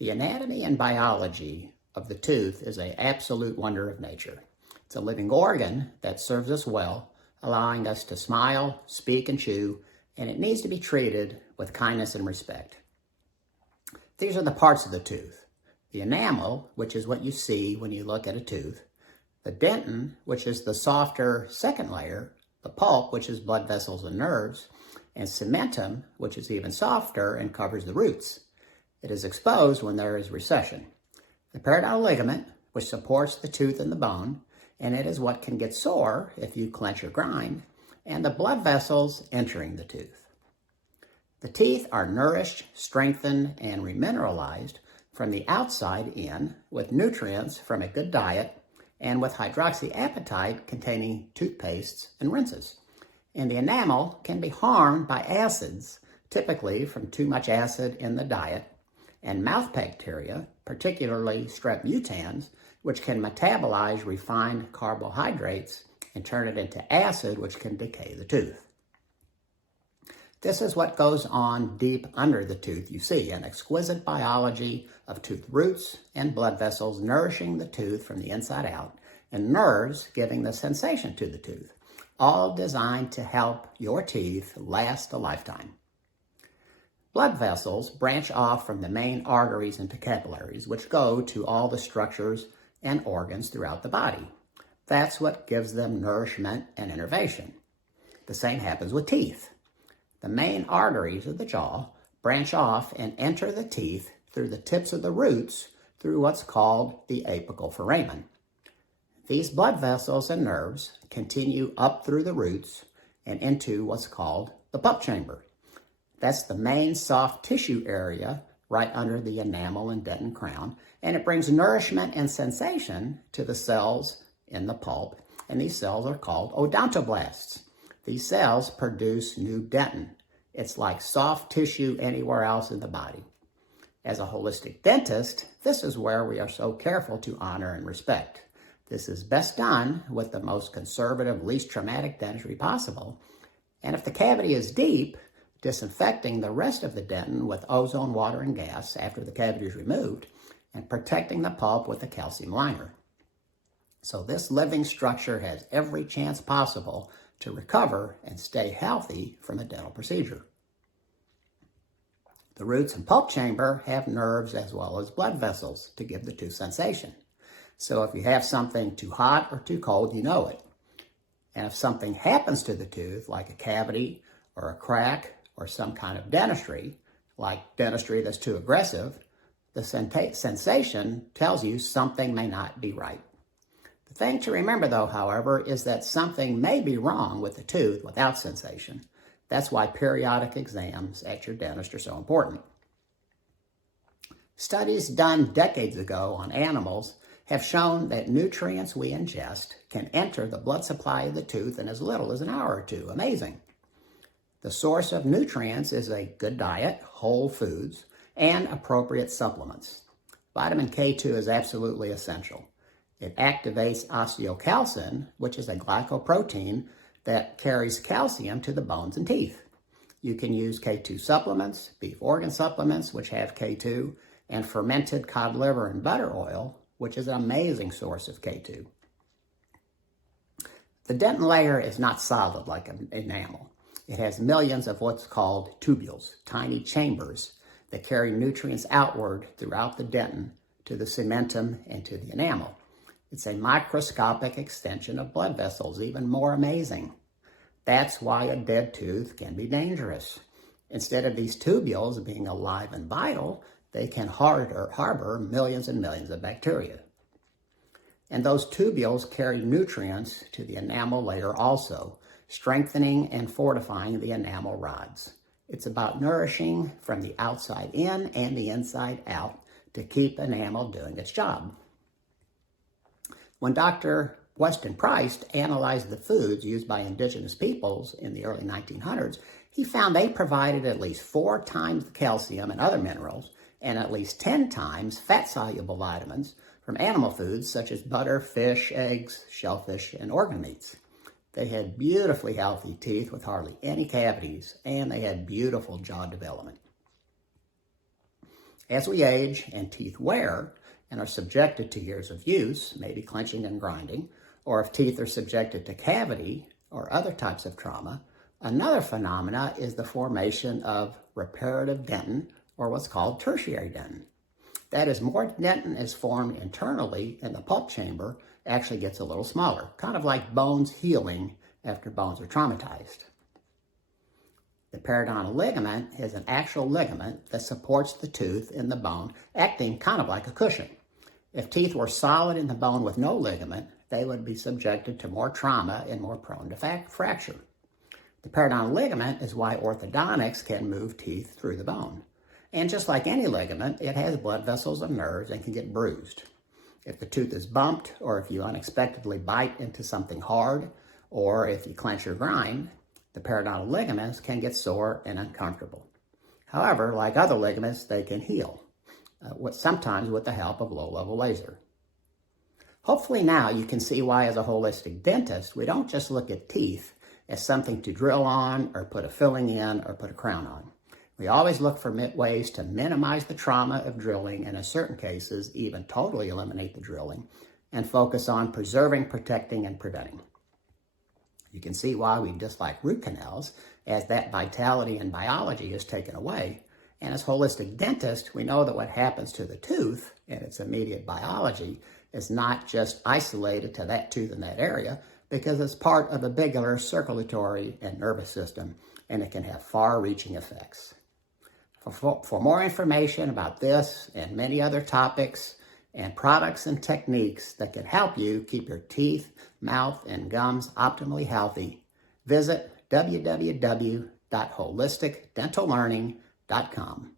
The anatomy and biology of the tooth is an absolute wonder of nature. It's a living organ that serves us well, allowing us to smile, speak, and chew, and it needs to be treated with kindness and respect. These are the parts of the tooth. The enamel, which is what you see when you look at a tooth. The dentin, which is the softer second layer. The pulp, which is blood vessels and nerves. And cementum, which is even softer and covers the roots. It is exposed when there is recession. The periodontal ligament, which supports the tooth and the bone, and it is what can get sore if you clench or grind, and the blood vessels entering the tooth. The teeth are nourished, strengthened, and remineralized from the outside in with nutrients from a good diet and with hydroxyapatite containing toothpastes and rinses. And the enamel can be harmed by acids, typically from too much acid in the diet, and mouth bacteria, particularly strep mutans, which can metabolize refined carbohydrates and turn it into acid, which can decay the tooth. This is what goes on deep under the tooth. You see an exquisite biology of tooth roots and blood vessels nourishing the tooth from the inside out, and nerves giving the sensation to the tooth, all designed to help your teeth last a lifetime. Blood vessels branch off from the main arteries into capillaries, which go to all the structures and organs throughout the body. That's what gives them nourishment and innervation. The same happens with teeth. The main arteries of the jaw branch off and enter the teeth through the tips of the roots through what's called the apical foramen. These blood vessels and nerves continue up through the roots and into what's called the pulp chamber. That's the main soft tissue area right under the enamel and dentin crown, and it brings nourishment and sensation to the cells in the pulp, and these cells are called odontoblasts. These cells produce new dentin. It's like soft tissue anywhere else in the body. As a holistic dentist, this is where we are so careful to honor and respect. This is best done with the most conservative, least traumatic dentistry possible. And if the cavity is deep, disinfecting the rest of the dentin with ozone, water, and gas after the cavity is removed, and protecting the pulp with a calcium liner. So this living structure has every chance possible to recover and stay healthy from a dental procedure. The roots and pulp chamber have nerves as well as blood vessels to give the tooth sensation. So if you have something too hot or too cold, you know it. And if something happens to the tooth, like a cavity or a crack or some kind of dentistry, like dentistry that's too aggressive, the sensation tells you something may not be right. The thing to remember, though, however, is that something may be wrong with the tooth without sensation. That's why periodic exams at your dentist are so important. Studies done decades ago on animals have shown that nutrients we ingest can enter the blood supply of the tooth in as little as an hour or two. Amazing. The source of nutrients is a good diet, whole foods, and appropriate supplements. Vitamin K2 is absolutely essential. It activates osteocalcin, which is a glycoprotein that carries calcium to the bones and teeth. You can use K2 supplements, beef organ supplements, which have K2, and fermented cod liver and butter oil, which is an amazing source of K2. The dentin layer is not solid like an enamel. It has millions of what's called tubules, tiny chambers that carry nutrients outward throughout the dentin to the cementum and to the enamel. It's a microscopic extension of blood vessels, even more amazing. That's why a dead tooth can be dangerous. Instead of these tubules being alive and vital, they can harbor millions and millions of bacteria. And those tubules carry nutrients to the enamel layer also, strengthening and fortifying the enamel rods. It's about nourishing from the outside in and the inside out to keep enamel doing its job. When Dr. Weston Price analyzed the foods used by indigenous peoples in the early 1900s, he found they provided at least 4 times the calcium and other minerals and at least 10 times fat-soluble vitamins from animal foods such as butter, fish, eggs, shellfish, and organ meats. They had beautifully healthy teeth with hardly any cavities, and they had beautiful jaw development. As we age and teeth wear and are subjected to years of use, maybe clenching and grinding, or if teeth are subjected to cavity or other types of trauma, another phenomena is the formation of reparative dentin, or what's called tertiary dentin. That is, more dentin is formed internally, and the pulp chamber actually gets a little smaller, kind of like bones healing after bones are traumatized. The periodontal ligament is an actual ligament that supports the tooth in the bone, acting kind of like a cushion. If teeth were solid in the bone with no ligament, they would be subjected to more trauma and more prone to fracture. The periodontal ligament is why orthodontics can move teeth through the bone. And just like any ligament, it has blood vessels and nerves and can get bruised. If the tooth is bumped, or if you unexpectedly bite into something hard, or if you clench or grind, the periodontal ligaments can get sore and uncomfortable. However, like other ligaments, they can heal, sometimes with the help of low-level laser. Hopefully now you can see why, as a holistic dentist, we don't just look at teeth as something to drill on or put a filling in or put a crown on. We always look for ways to minimize the trauma of drilling, and in certain cases, even totally eliminate the drilling, and focus on preserving, protecting, and preventing. You can see why we dislike root canals, as that vitality and biology is taken away. And as holistic dentists, we know that what happens to the tooth and its immediate biology is not just isolated to that tooth in that area, because it's part of a bigger circulatory and nervous system, and it can have far-reaching effects. For more information about this and many other topics and products and techniques that can help you keep your teeth, mouth, and gums optimally healthy, visit www.holisticdentallearning.com.